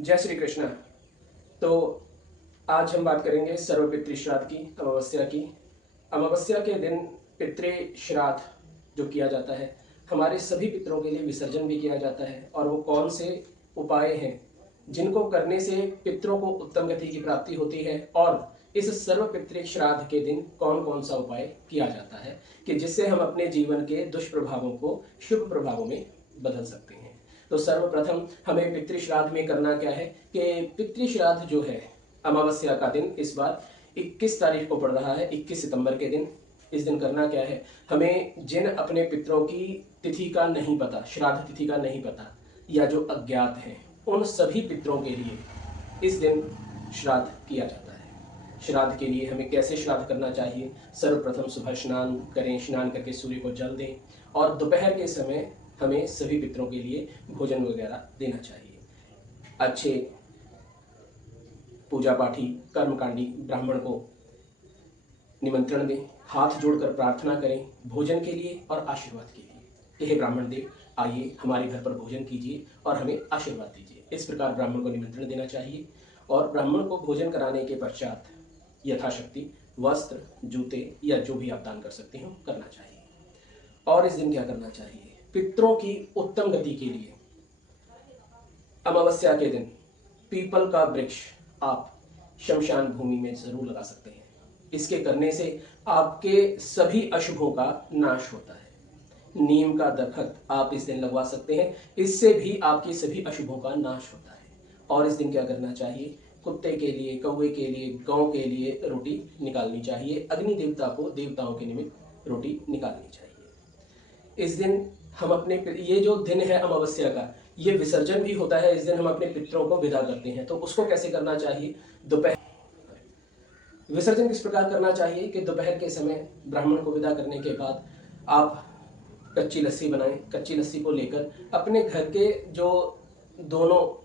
जय श्री कृष्णा। तो आज हम बात करेंगे सर्वपितृ श्राद्ध की, अमावस्या की। अमावस्या के दिन पितृ श्राद्ध जो किया जाता है, हमारे सभी पितरों के लिए विसर्जन भी किया जाता है। और वो कौन से उपाय हैं जिनको करने से पितरों को उत्तम गति की प्राप्ति होती है, और इस सर्वपितृ श्राद्ध के दिन कौन कौन सा उपाय किया जाता है कि जिससे हम अपने जीवन के दुष्प्रभावों को शुभ प्रभावों में बदल सकते हैं। तो सर्वप्रथम हमें पितृ श्राद्ध में करना क्या है कि पितृ श्राद्ध जो है, अमावस्या का दिन इस बार 21 तारीख को पड़ रहा है, 21 सितंबर के दिन। इस दिन करना क्या है, हमें जिन अपने पितरों की तिथि का नहीं पता, श्राद्ध तिथि का नहीं पता या जो अज्ञात हैं, उन सभी पितरों के लिए इस दिन श्राद्ध किया जाता है। श्राद्ध के लिए हमें कैसे श्राद्ध करना चाहिए? सर्वप्रथम सुबह स्नान करें, स्नान करके सूर्य को जल दें, और दोपहर के समय हमें सभी पितरों के लिए भोजन वगैरह देना चाहिए। अच्छे पूजा पाठी कर्मकांडी ब्राह्मण को निमंत्रण दें, हाथ जोड़कर प्रार्थना करें भोजन के लिए और आशीर्वाद के लिए कि हे ब्राह्मण देव, आइए हमारे घर पर भोजन कीजिए और हमें आशीर्वाद दीजिए। इस प्रकार ब्राह्मण को निमंत्रण देना चाहिए। और ब्राह्मण को भोजन कराने के पश्चात यथाशक्ति वस्त्र, जूते या जो भी आप दान कर सकते हो करना चाहिए। और इस दिन क्या करना चाहिए? पितरों की उत्तम गति के लिए अमावस्या के दिन पीपल का वृक्ष आप शमशान भूमि में जरूर लगा सकते हैं। इसके करने से आपके सभी अशुभों का नाश होता है। नीम का दरखत आप इस दिन लगवा सकते हैं, इससे भी आपके सभी अशुभों का नाश होता है। और इस दिन क्या करना चाहिए? कुत्ते के लिए, कौवे के लिए, गौ के लिए रोटी निकालनी चाहिए। अग्नि देवता को देवताओं के निमित्त रोटी निकालनी चाहिए। इस दिन हम अपने, ये जो दिन है अमावस्या का, ये विसर्जन भी होता है। इस दिन हम अपने पितरों को विदा करते हैं। तो उसको कैसे करना चाहिए? दोपहर विसर्जन किस प्रकार करना चाहिए कि दोपहर के समय ब्राह्मण को विदा करने के बाद आप कच्ची लस्सी बनाएं। कच्ची लस्सी को लेकर अपने घर के जो दोनों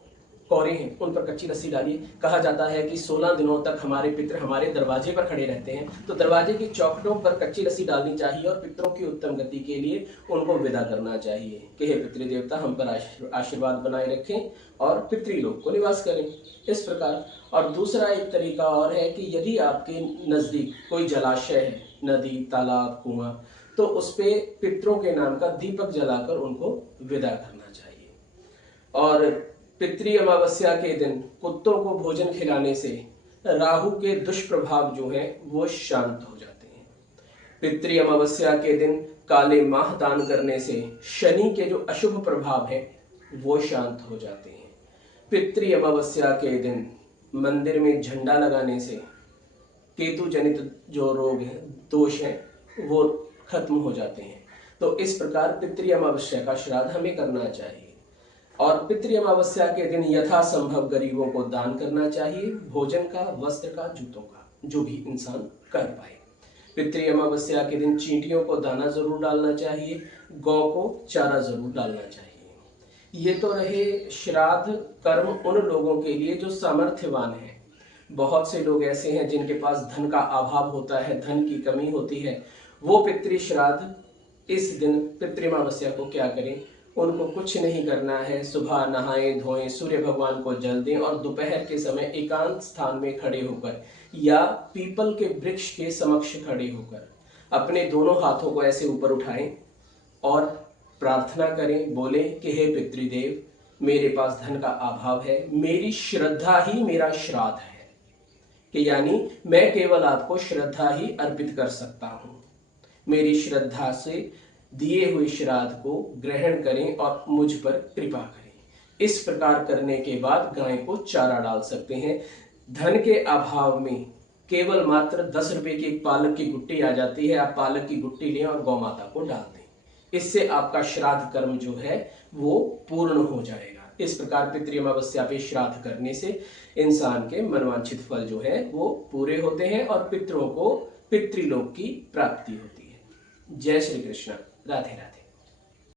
कौरे हैं उन पर कच्ची लस्सी डालिए। कहा जाता है कि 16 दिनों तक हमारे पितर हमारे दरवाजे पर खड़े रहते हैं, तो दरवाजे की चौखटों पर कच्ची लस्सी डालनी चाहिए और पितरों की उत्तम गति के लिए उनको विदा करना चाहिए कि हे पितृदेवता, हम पर आशीर्वाद बनाए रखें और पितृलोक को निवास करें। इस प्रकार। और दूसरा एक तरीका और है कि यदि आपके नजदीक कोई जलाशय है, नदी, तालाब, कुआं, तो उस पे पितरों के नाम का दीपक जलाकर उनको विदा करना चाहिए। और पितृ अमावस्या के दिन कुत्तों को भोजन खिलाने से राहु के दुष्प्रभाव जो है वो शांत हो जाते हैं। पितृ अमावस्या के दिन काले माह दान करने से शनि के जो अशुभ प्रभाव है वो शांत हो जाते हैं। पितृ अमावस्या के दिन मंदिर में झंडा लगाने से केतु जनित जो रोग है, दोष है, वो खत्म हो जाते हैं। तो इस प्रकार पितृ अमावस्या का श्राद्ध हमें करना चाहिए। और पितृ अमावस्या के दिन यथासंभव गरीबों को दान करना चाहिए, भोजन का, वस्त्र का, जूतों का, जो भी इंसान कर पाए। पितृ अमावस्या के दिन चींटियों को दाना जरूर डालना चाहिए, गौ को चारा जरूर डालना चाहिए। ये तो रहे श्राद्ध कर्म उन लोगों के लिए जो सामर्थ्यवान है। बहुत से लोग ऐसे हैं जिनके पास धन का अभाव होता है, धन की कमी होती है। वो पितृ श्राद्ध इस दिन पितृ अमावस्या को क्या करें? उनको कुछ नहीं करना है। सुबह नहाएं धोएं, सूर्य भगवान को जल दें और दोपहर के समय एकांत स्थान में खड़े होकर या पीपल के वृक्ष के समक्ष खड़े होकर अपने दोनों हाथों को ऐसे ऊपर उठाएं और प्रार्थना करें। बोले कि हे पितृदेव, मेरे पास धन का अभाव है, मेरी श्रद्धा ही मेरा श्राद्ध है, कि यानी मैं केवल आपको श्रद्धा ही अर्पित कर सकता हूं। मेरी श्रद्धा से दिए हुए श्राद्ध को ग्रहण करें और मुझ पर कृपा करें। इस प्रकार करने के बाद गाय को चारा डाल सकते हैं। धन के अभाव में केवल मात्र 10 रुपए की एक पालक की गुट्टी आ जाती है, आप पालक की गुट्टी लें और गौ माता को डाल दें। इससे आपका श्राद्ध कर्म जो है वो पूर्ण हो जाएगा। इस प्रकार पितृ अमावस्या पे श्राद्ध करने से इंसान के मनवांछित फल जो है वो पूरे होते हैं और पितरों को पितृलोक की प्राप्ति होती है। जय श्री कृष्ण। राधे राधे।